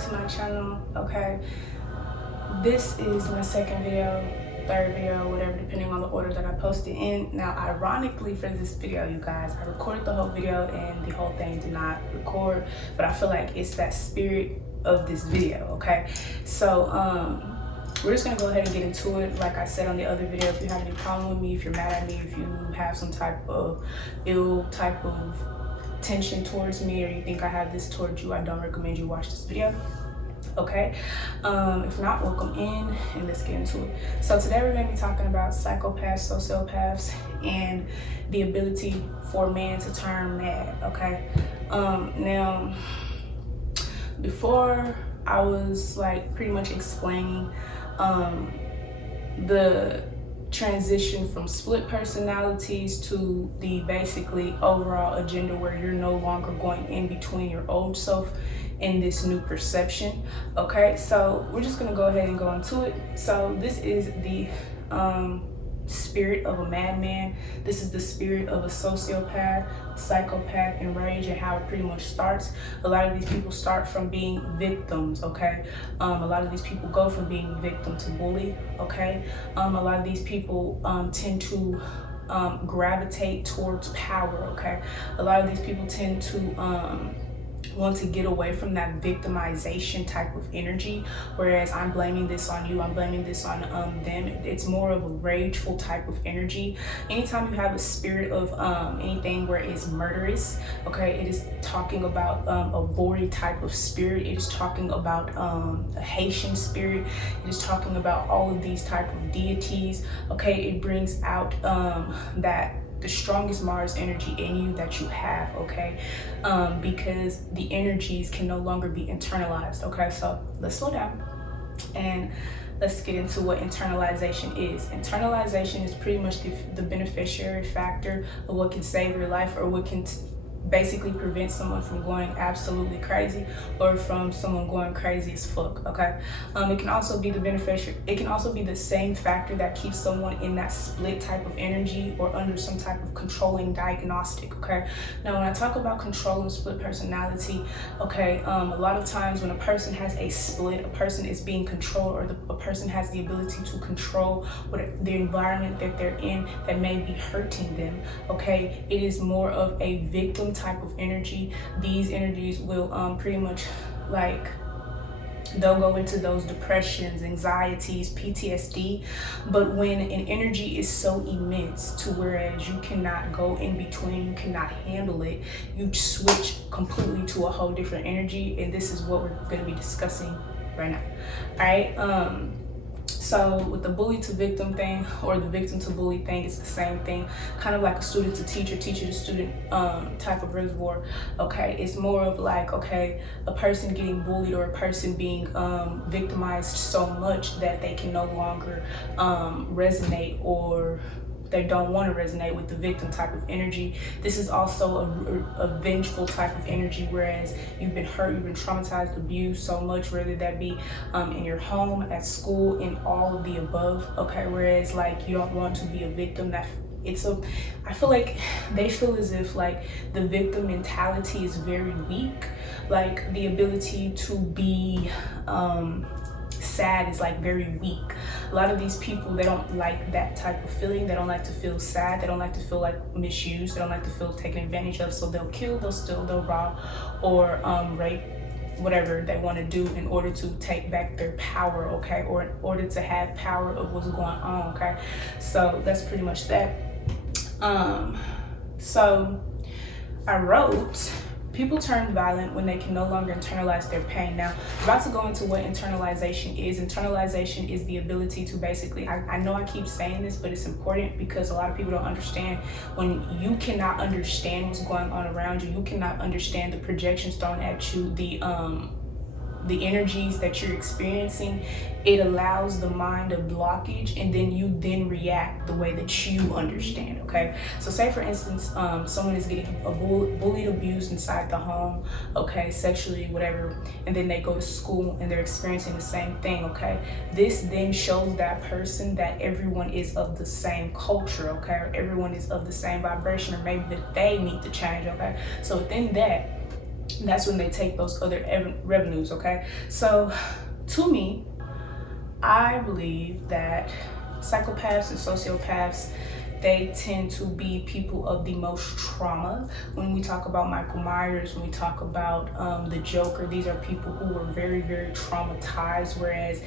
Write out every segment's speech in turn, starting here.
back to my channel. Okay, this is my second video, third video, whatever, depending on the order that I posted in. Now, ironically for this video, you guys, I recorded the whole video and the whole thing did not record, but I feel like it's that spirit of this video. Okay, so we're just gonna go ahead and get into it. Like I said on the other video, if you have any problem with me, if you're mad at me, if you have some type of ill type of tension towards me, or you think I have this towards you, I don't recommend you watch this video. Okay, if not, welcome in and let's get into it. So today we're going to be talking about psychopaths, sociopaths, and the ability for man to turn mad. Okay, now before I was like pretty much explaining the transition from split personalities to the basically overall agenda where you're no longer going in between your old self and this new perception. Okay, so we're just gonna go ahead and go into it. So this is the spirit of a madman. This is the spirit of a sociopath, psychopath, and rage, and how it pretty much starts. A lot of these people start from being victims. Okay, a lot of these people go from being victim to bully. Okay, a lot of these people tend to gravitate towards power. Okay, a lot of these people tend to want to get away from that victimization type of energy, whereas I'm blaming this on you, I'm blaming this on them. It's more of a rageful type of energy. Anytime you have a spirit of anything where it's murderous, okay, it is talking about a Vori type of spirit. It is talking about a Haitian spirit. It is talking about all of these type of deities. Okay, it brings out the strongest Mars energy in you that you have. Okay, because the energies can no longer be internalized. Okay, so let's slow down and let's get into what internalization is. Internalization is pretty much the beneficiary factor of what can save your life, or what can basically prevent someone from going absolutely crazy, or from someone going crazy as fuck. Okay, it can also be the beneficiary. It can also be the same factor that keeps someone in that split type of energy or under some type of controlling diagnostic. Okay, now when I talk about control and split personality, okay, a lot of times when a person has a split, a person is being controlled, or a person has the ability to control what the environment that they're in that may be hurting them. Okay, it is more of a victim type of energy. These energies will pretty much like, they'll go into those depressions, anxieties, PTSD. But when an energy is so immense to whereas you cannot go in between, you cannot handle it, you switch completely to a whole different energy. And this is what we're going to be discussing right now. All right, so with the bully to victim thing, or the victim to bully thing, it's the same thing, kind of like a student to teacher, teacher to student type of reservoir. Okay, it's more of like, okay, a person getting bullied, or a person being victimized so much that they can no longer resonate, or they don't want to resonate with the victim type of energy. This is also a vengeful type of energy, whereas you've been hurt, you've been traumatized, abused so much, whether that be in your home, at school, in all of the above. Okay, whereas like you don't want to be a victim. I feel like they feel as if like the victim mentality is very weak. Like the ability to be sad is like very weak. A lot of these people, they don't like that type of feeling. They don't like to feel sad. They don't like to feel like misused. They don't like to feel taken advantage of. So they'll kill, they'll steal, they'll rob, or rape, whatever they want to do in order to take back their power. Okay, or in order to have power of what's going on. Okay, so that's pretty much that. So I wrote, people turn violent when they can no longer internalize their pain. Now, I'm about to go into what internalization is. Internalization is the ability to basically, I know I keep saying this, but it's important because a lot of people don't understand. When you cannot understand what's going on around you, you cannot understand the projections thrown at you, the energies that you're experiencing, it allows the mind a blockage, and then you react the way that you understand. Okay, so say for instance, someone is getting bullied, abused inside the home, okay, sexually, whatever, and then they go to school and they're experiencing the same thing. Okay, this then shows that person that everyone is of the same culture, okay, or everyone is of the same vibration, or maybe that they need to change. Okay, so within that, that's when they take those other revenues, okay? So to me, I believe that psychopaths and sociopaths, they tend to be people of the most trauma. When we talk about Michael Myers, when we talk about the Joker, these are people who were very, very traumatized, whereas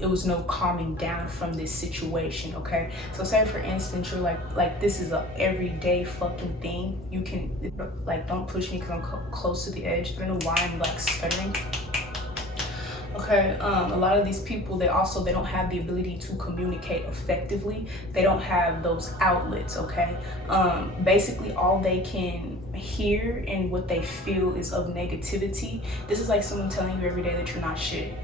it was no calming down from this situation, okay? So say for instance, you're like this is a everyday fucking thing. You can, like, don't push me because I'm close to the edge. I don't know why I'm like stuttering. Okay, a lot of these people, they don't have the ability to communicate effectively. They don't have those outlets, okay? Basically all they can hear and what they feel is of negativity. This is like someone telling you every day that you're not shit,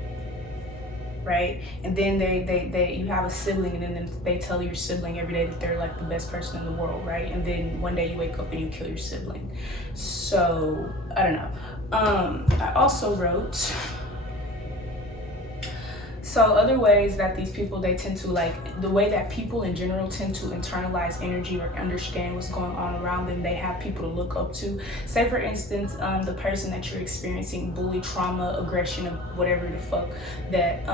right? And then you have a sibling, and then they tell your sibling every day that they're like the best person in the world, right? And then one day you wake up and you kill your sibling. So I don't know. I also wrote, so other ways that these people, they tend to, like, the way that people in general tend to internalize energy or understand what's going on around them, they have people to look up to. Say for instance, the person that you're experiencing bully, trauma, aggression, or whatever the fuck that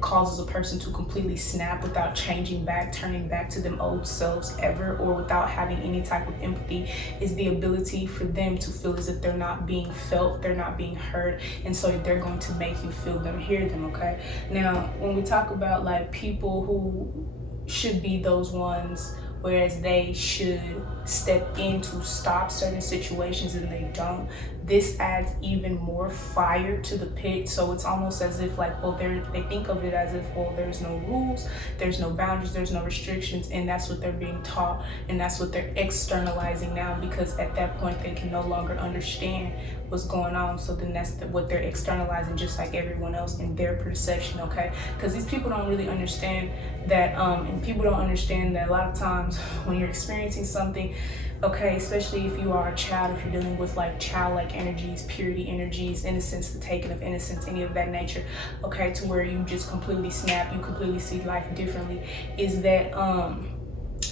causes a person to completely snap without changing back, turning back to them old selves ever, or without having any type of empathy, is the ability for them to feel as if they're not being felt, they're not being heard, and so they're going to make you feel them, hear them, okay? Now, when we talk about like people who should be those ones, whereas they should step in to stop certain situations and they don't, this adds even more fire to the pit. So it's almost as if like, well, they think of it as if, well, there's no rules, there's no boundaries, there's no restrictions, and that's what they're being taught, and that's what they're externalizing now, because at that point they can no longer understand what's going on. So then that's what they're externalizing, just like everyone else in their perception, okay? Because these people don't really understand that, and people don't understand that a lot of times when you're experiencing something, okay, especially if you are a child, if you're dealing with like childlike energies, purity energies, innocence, the taking of innocence, any of that nature, okay, to where you just completely snap, you completely see life differently, is that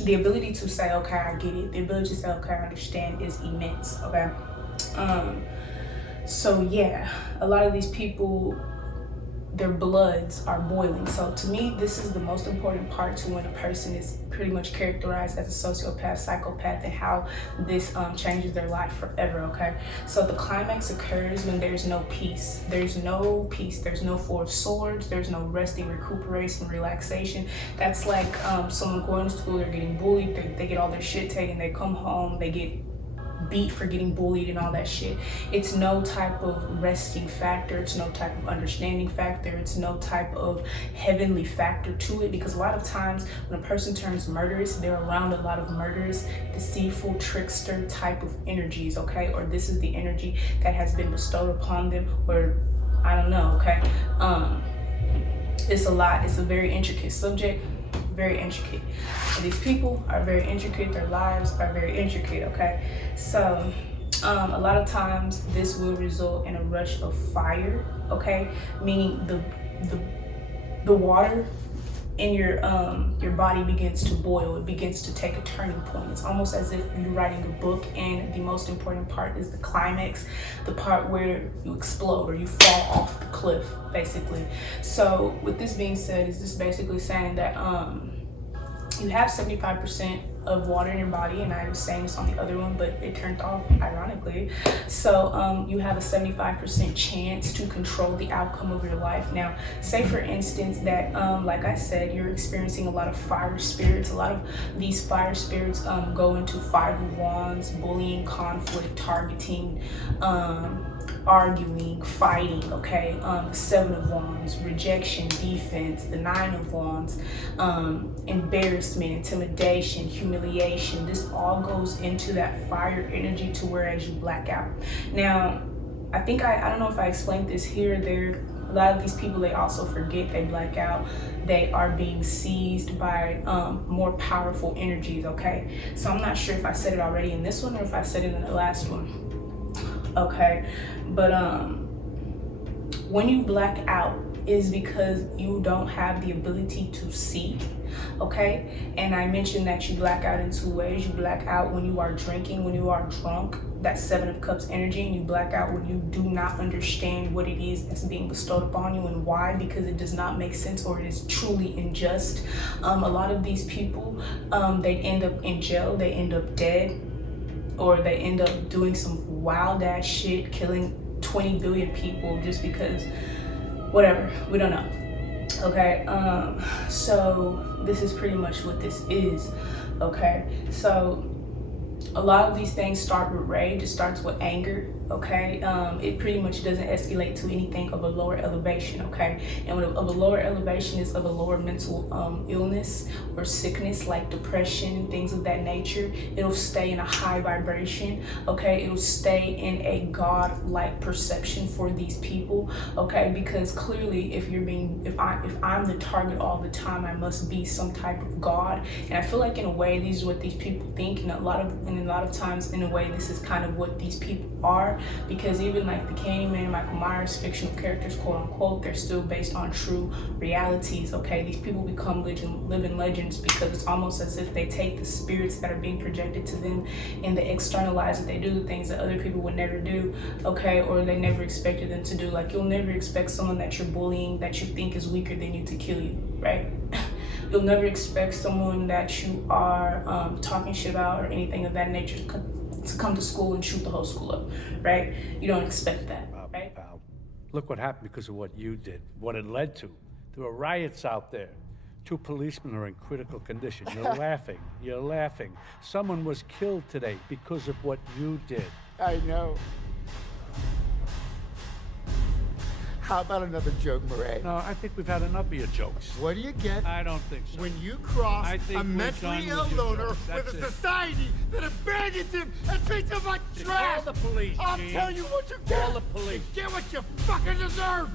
the ability to say, okay, I get it, the ability to say, okay, I understand, is immense, okay? So yeah, a lot of these people, their bloods are boiling. So to me, this is the most important part to when a person is pretty much characterized as a sociopath, psychopath, and how this changes their life forever, okay? So the climax occurs when there's no peace. There's no peace, there's no Four of Swords, there's no resting, recuperation, relaxation. That's like someone going to school, they're getting bullied, they get all their shit taken, they come home, they get beat for getting bullied and all that shit. It's no type of resting factor, it's no type of understanding factor, it's no type of heavenly factor to it, because a lot of times when a person turns murderous, they're around a lot of murderous, deceitful, trickster type of energies, okay? Or this is the energy that has been bestowed upon them, or I don't know, okay? It's a lot. It's a very intricate subject, very intricate. These people are very intricate, their lives are very intricate, okay? So a lot of times this will result in a rush of fire, okay? Meaning the water in your body begins to boil, it begins to take a turning point. It's almost as if you're writing a book, and the most important part is the climax, the part where you explode or you fall off the cliff, basically. So with this being said, is this basically saying that you have 75% of water in your body, and I was saying this on the other one, but it turned off ironically. So you have a 75% chance to control the outcome of your life. Now, say for instance that, like I said, you're experiencing a lot of fire spirits. A lot of these fire spirits go into Five of Wands, bullying, conflict, targeting, arguing, fighting, okay? Seven of Wands, rejection, defense, the Nine of Wands, embarrassment, intimidation, humiliation. This all goes into that fire energy to whereas you black out. Now, I think I don't know if I explained this here or there. A lot of these people, they also forget they black out. They are being seized by more powerful energies, okay? So I'm not sure if I said it already in this one or if I said it in the last one, okay? But when you black out is because you don't have the ability to see, okay? And I mentioned that you black out in two ways. You black out when you are drinking, when you are drunk, that's 7 of Cups energy, and you black out when you do not understand what it is that's being bestowed upon you and why, because it does not make sense or it is truly unjust. A lot of these people, they end up in jail, they end up dead, or they end up doing some wild ass shit, killing 20 billion people just because, whatever, we don't know. Okay, so this is pretty much what this is. Okay, so a lot of these things start with rage. It starts with anger. Okay, it pretty much doesn't escalate to anything of a lower elevation. Okay, and of a lower elevation is of a lower mental illness or sickness, like depression, things of that nature. It'll stay in a high vibration. Okay, it'll stay in a God-like perception for these people. Okay, because clearly, if I'm the target all the time, I must be some type of God. And I feel like in a way, these are what these people think, and a lot of times, in a way, this is kind of what these people are. Because even like the Candyman, Michael Myers, fictional characters, quote unquote, they're still based on true realities. Okay, these people become living legends because it's almost as if they take the spirits that are being projected to them and they externalize it. They do the things that other people would never do, okay, or they never expected them to do. Like, you'll never expect someone that you're bullying, that you think is weaker than you, to kill you, right? You'll never expect someone that you are talking shit about or anything of that nature to come to school and shoot the whole school up, right? You don't expect that, right? Pal, look what happened because of what you did, what it led to. There were riots out there. 2 policemen are in critical condition. You're laughing. You're laughing. Someone was killed today because of what you did. I know. How about another joke, Murray? No, I think we've had enough of your jokes. What do you get? I don't think so. When you cross I think a we're mentally done ill with your loner jokes. with That's a it. society that abandons him and treats him like trash. Call the police, I'll Gene. tell you what you get. Call the police. You get what you fucking deserve.